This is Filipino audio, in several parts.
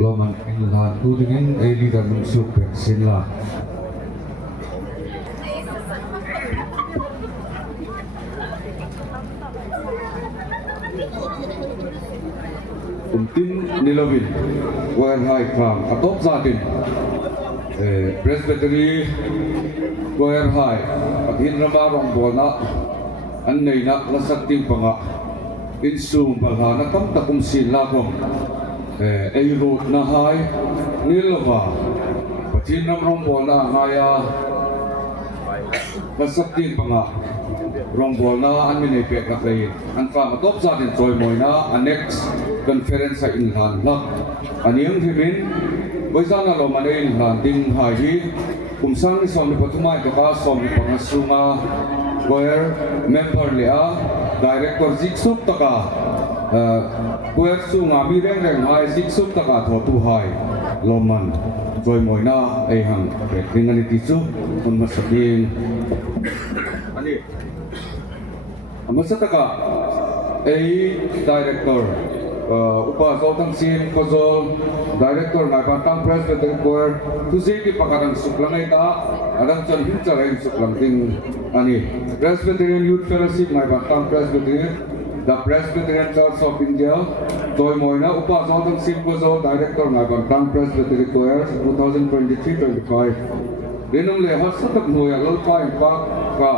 loman inlan tudingin ay leader ng super sinla. Untin nilawin wan hai kram atop zatin Presbytery Choir High Pathin Ramarong Bona Annay na nasakting panga Insung balha na tamtakum sila kong Ayrot na high Nilava Pathin Ramarong Bona Ngaya Nasakting panga Rongbo na anminay pêkna kayin Ang kamatop sa atin Troy Moy na Annex Conference sa Inkhawmpui Aniyang himin Baisa na lo manayin ting hahi kumsang ni som ni patumay ka som ni pangasunga choir member lea director Ziksuk taka choir sunga mi reng reng hai Ziksuk taka thotu hai loman joy moina ai hang ringan ni tisu kun masakin ani amasataka ai director Upasol Tangsin Kozol Director Ngaibantlang Presbytery Choir Thu Ziekmawi pêkna suklangay ta adang chan hincaray suklang ting ani Presbyterian Youth Fellowship Ngaibantlang Presbytery The Presbyterian Church of India Toy Moina Upasol Tangsin Kozol Director Ngaibantlang Presbytery Choir 2023-25 Rinong lehas satak nuya lalpa impak ka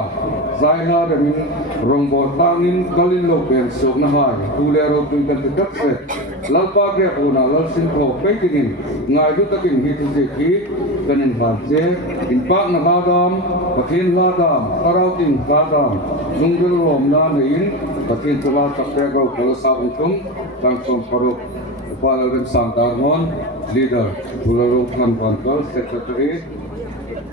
Zaina Remin Rongbo Tangin Kalin Loken Syok Nahay Tulero Pinkan Tikatset Lalpa Grepuna Lalsin Ko Pekingin Ngaidu Taking Hitu Zeki Kanin Hanse Impak na Ladam Pakin Ladam Karauting Ladam Zunggil Lom na Nain Pakin Tula Takregaw Kalasa Untung Tangsom Paruk Upala Rim Santarmon Leader Tularo Kanpantal Secretary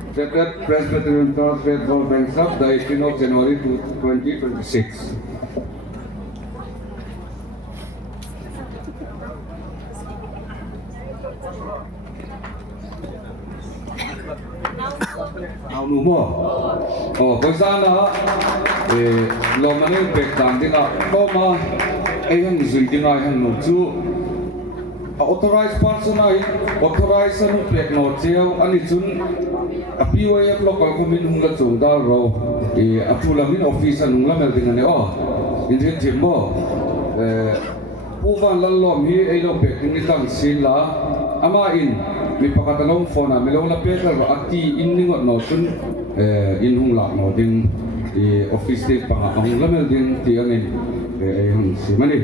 Second Presbyterian Church Red Ball Banks up the 18th of January 2026. Nào nụ mò, với sao đó, lo mà nên việc làm thế nào, có mà ai hàng duy thế này hàng nụ chú, authorized person ay authorized ano pêkna treo ani chun a PYF local community hungla chung dal ro apulamin office anungla melding ane inrin jimbo puvan lalom hi ailo pêkning ni tang sila ama in mi pakatalong phone a milong la pêkal ro ati in ningot no chun in hungla no ding office te panga hungla melding ti angin hang simani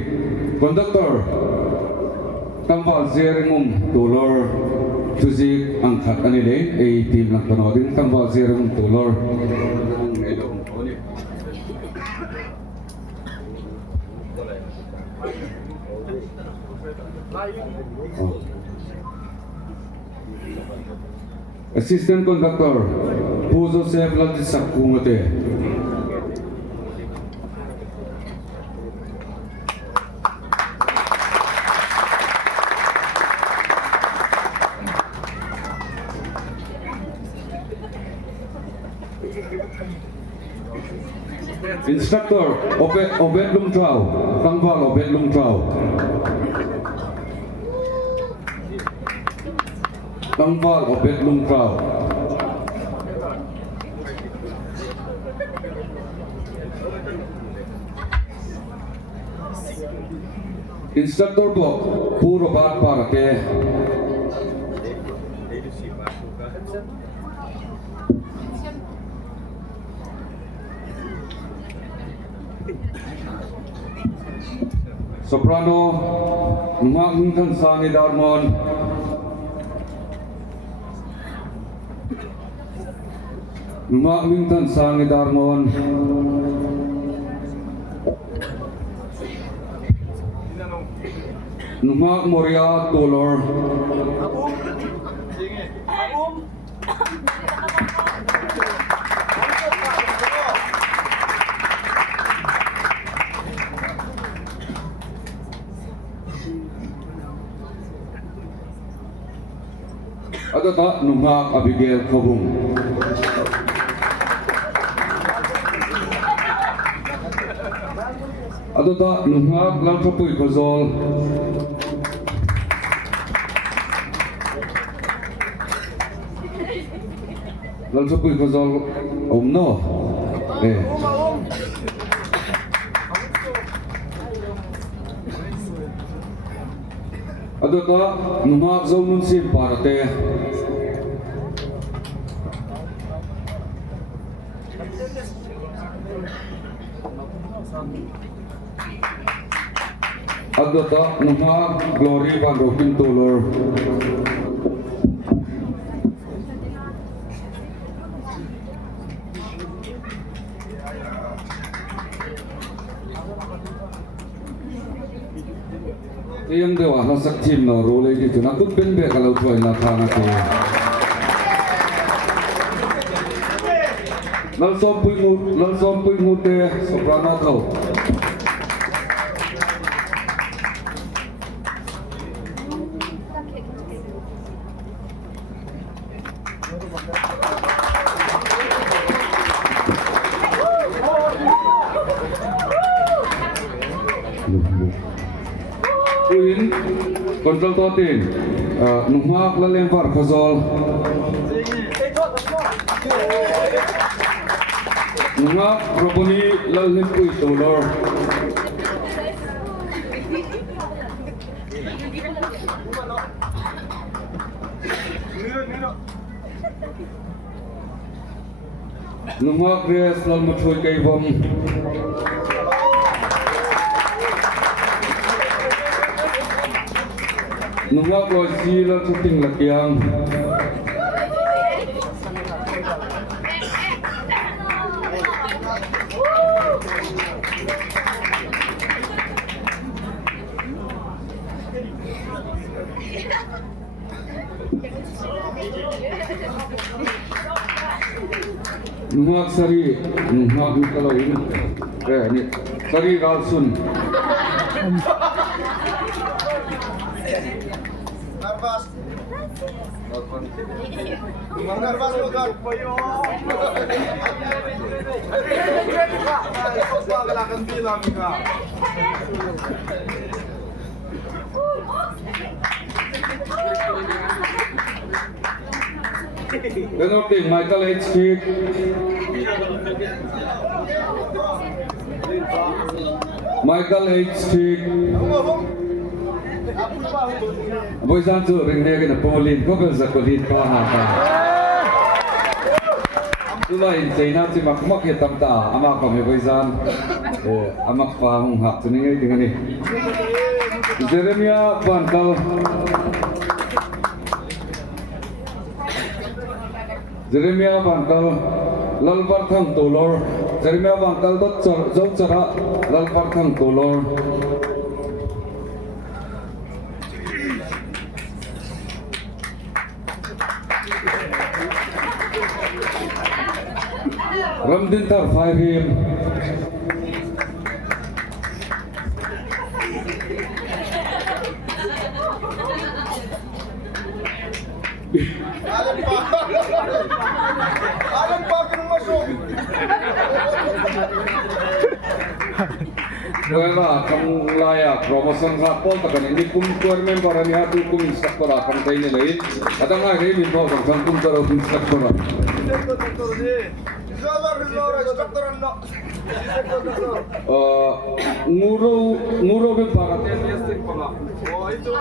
conductor Tambal Zeringum Tulor Thu Ziekmawi ang kat anile ay team lang tanodin Tambal Zeringum Tulor Assistant Conductor Thu Ziekmawi pêkna Instructor Obed Lung Trao Tangval Obed Lung Trao Tangval Obed Lung Trao Instructor Bok Puro Bat Parate Soprano Ngaibantlang Sangi Darmon Ngaibantlang Sangi Darmon Nungak Moria Tulor Adata Nungak Abigail Kobung Adata Nungak Langkapui Kozol lal sa pui khazol no ado ta numak zo nun sim parate ado ta numak glory van rokin tolor yang dewa hasak tim no role gitu nak tu ben be kalau tuai na thana tu lal som pui mu te soprano kau Uin kontrol totin numak la lempar khazol numak roboni la lempui tolor numak res lal mathui kai bom numak lo sila tuting lakiang numak sari numak ni kalau ini ni sari galsun Nervous. Nervous lugar. Pagkalakan bilang ka. Penalty Michael H. Street Michael H. Street Boy Sancho ring dia kena polin kau bisa polin kau apa? Itulah China si mak ya tamta amak kami Boy San amak pahung hak seningai dengan ni. Jeremia Bantal lalbar thang tolor Jeremia Bantal dot jauh cara lalbar thang tolor Ramdin tar 5 him Alam pa kung masuk. Wala kang layak promotion rapol takan ini kum member ni hatu kum instructor akan tayo nila at ang ay rin mo kang kum taro instructor nguro be para testing pala Oh itu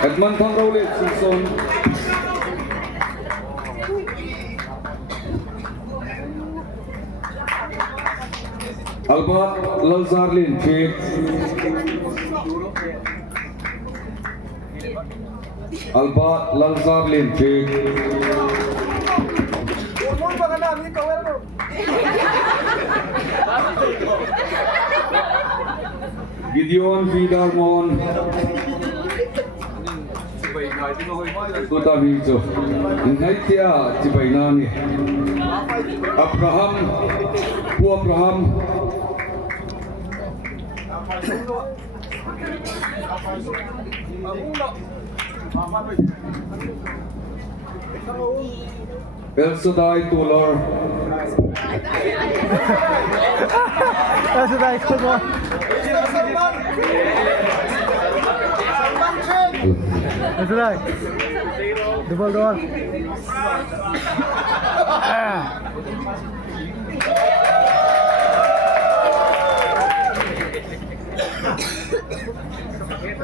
Ngaibantlang Rowlet season Albert Lalzarlin Fit Albert Lalzarlin Fit Gideon Vidalmon Tuta Vizo Inhaitia Tibainani Abraham El Sadai Tulor sudah ikut semua. Mr. Salman. Salman Chen. Sudah. Double doang.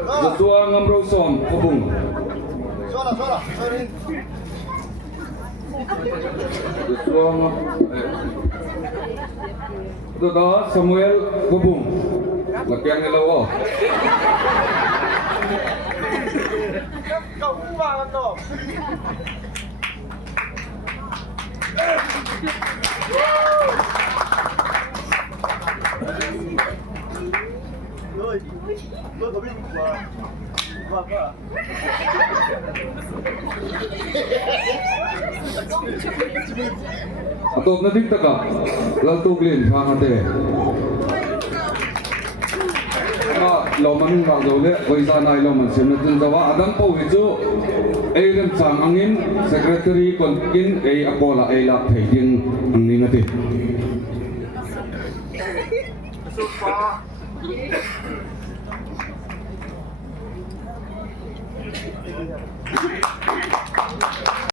Joshua Ngamroson Kebung. Suara. Joshua Itu dah Samuel Kebung. Lakian ilaw. Kau banget dong. Lo tapi apa? Atau nanti taka lalu glin hangate. Loman bang jauh le, wajah naik loman sebenarnya jawa adam pau itu, lem cang angin secretary konkin apola lap heading angin nanti.